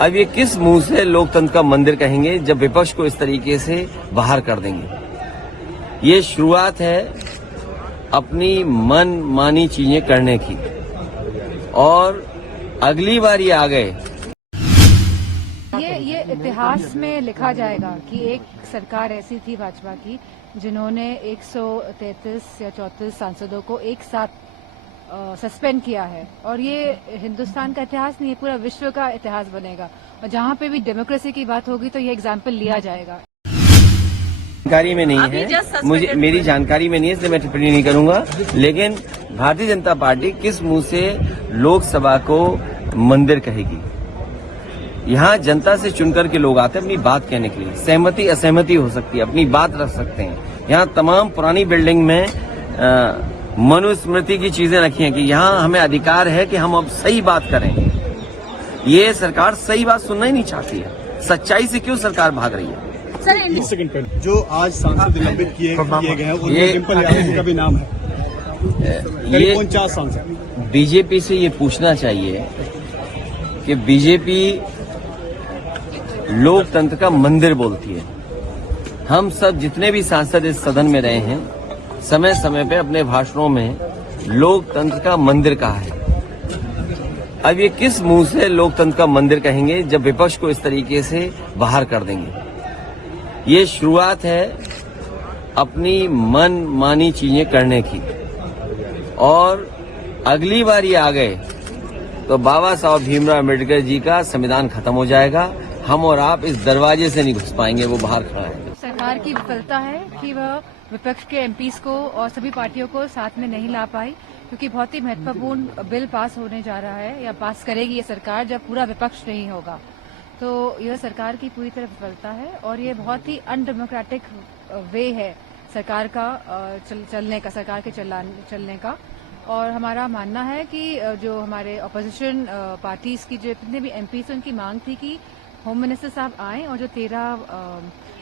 अब ये किस मुंह से लोकतंत्र का मंदिर कहेंगे जब विपक्ष को इस तरीके से बाहर कर देंगे। ये शुरुआत है अपनी मन मानी चीजें करने की, और अगली बार ये आ गए। ये इतिहास में लिखा जाएगा कि एक सरकार ऐसी थी भाजपा की जिन्होंने 133 या 34 सांसदों को एक साथ सस्पेंड किया है, और ये हिंदुस्तान का इतिहास नहीं, ये पूरा विश्व का इतिहास बनेगा। और जहां पे भी डेमोक्रेसी की बात होगी तो ये एग्जाम्पल लिया जाएगा। जानकारी में नहीं है, मुझे मेरी जानकारी में नहीं है, इसलिए मैं टिप्पणी नहीं करूंगा। लेकिन भारतीय जनता पार्टी किस मुंह से लोकसभा को मंदिर कहेगी? यहाँ जनता से चुनकर के लोग आते हैं अपनी बात कहने के लिए। सहमति असहमति हो सकती है, अपनी बात रख सकते हैं। यहाँ तमाम पुरानी बिल्डिंग में मनुस्मृति की चीजें रखी हैं कि यहाँ हमें अधिकार है कि हम अब सही बात करें। ये सरकार सही बात सुनना ही नहीं चाहती है। सच्चाई से क्यों सरकार भाग रही है? जो आज सांसद निलंबित किए गए हैं उनमें डिम्पल यादव जी का भी नाम है। ये 49 सांसद। बीजेपी से ये पूछना चाहिए कि बीजेपी लोकतंत्र का मंदिर बोलती है। हम सब जितने भी सांसद इस सदन में रहे हैं, समय समय पे अपने भाषणों में लोकतंत्र का मंदिर कहा है। अब ये किस मुंह से लोकतंत्र का मंदिर कहेंगे जब विपक्ष को इस तरीके से बाहर कर देंगे। ये शुरुआत है अपनी मन मानी चीजें करने की, और अगली बार ये आ गए तो बाबा साहब भीमराव अम्बेडकर जी का संविधान खत्म हो जाएगा। हम और आप इस दरवाजे से नहीं घुस पाएंगे, वो बाहर खड़ा है। सरकार की विफलता है कि वह विपक्ष के एमपीज को और सभी पार्टियों को साथ में नहीं ला पाई, क्योंकि बहुत ही महत्वपूर्ण बिल पास होने जा रहा है या पास करेगी ये सरकार जब पूरा विपक्ष नहीं होगा। तो यह सरकार की पूरी तरह विफलता है, और ये बहुत ही अनडेमोक्रेटिक वे है सरकार का चलने का, सरकार के चलने का। और हमारा मानना है कि जो हमारे अपोजिशन पार्टीज की जो जितने भी एमपीज उनकी मांग थी कि होम मिनिस्टर साहब आए, और जो 13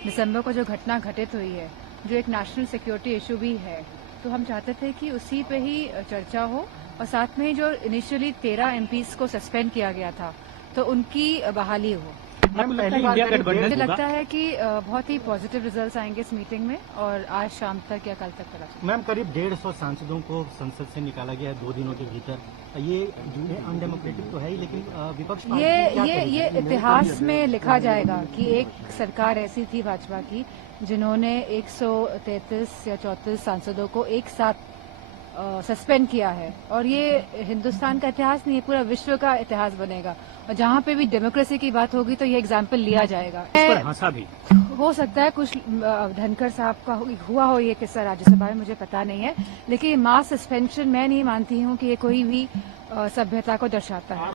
दिसंबर को जो घटना घटित हुई है जो एक नेशनल सिक्योरिटी इशू भी है, तो हम चाहते थे कि उसी पे ही चर्चा हो, और साथ में जो इनिशियली 13 एमपीज को सस्पेंड किया गया था तो उनकी बहाली हो। मुझे लगता है कि बहुत ही पॉजिटिव रिजल्ट्स आएंगे इस मीटिंग में, और आज शाम तक या कल तक पता चलेगा। मैम, करीब 150 सांसदों को संसद से निकाला गया है 2 दिनों के भीतर। ये अनडेमोक्रेटिक तो है ही, लेकिन विपक्ष ये इतिहास में लिखा जाएगा कि एक सरकार ऐसी थी भाजपा की जिन्होंने 133 या 34 सांसदों को एक साथ सस्पेंड किया है, और ये हिंदुस्तान का इतिहास नहीं, ये पूरा विश्व का इतिहास बनेगा। और जहां पे भी डेमोक्रेसी की बात होगी तो ये एग्जाम्पल लिया जाएगा। इस पर हंसा भी हो सकता है कुछ धनखड़ साहब का हुआ हो ये किस्सा राज्यसभा में, मुझे पता नहीं है, लेकिन मास सस्पेंशन मैं नहीं मानती हूँ कि ये कोई भी सभ्यता को दर्शाता है।